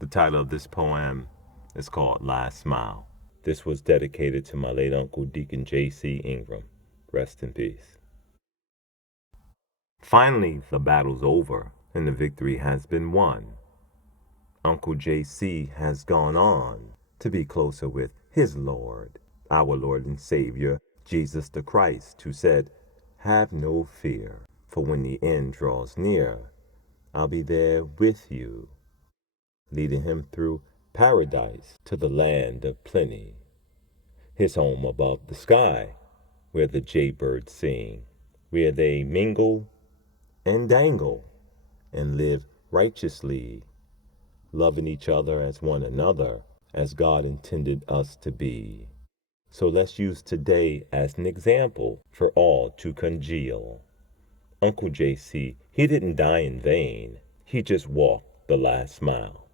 The title of this poem is called Last Smile. This was dedicated to my late Uncle Deacon J.C. Ingram. Rest in peace. Finally, the battle's over and the victory has been won. Uncle J.C. has gone on to be closer with his Lord, our Lord and Savior, Jesus the Christ, who said, "Have no fear, for when the end draws near, I'll be there with you," leading him through paradise to the land of plenty, his home above the sky, where the jaybirds sing, where they mingle and dangle and live righteously, loving each other as one another, as God intended us to be. So let's use today as an example for all to congeal. Uncle JC, he didn't die in vain. He just walked the last mile.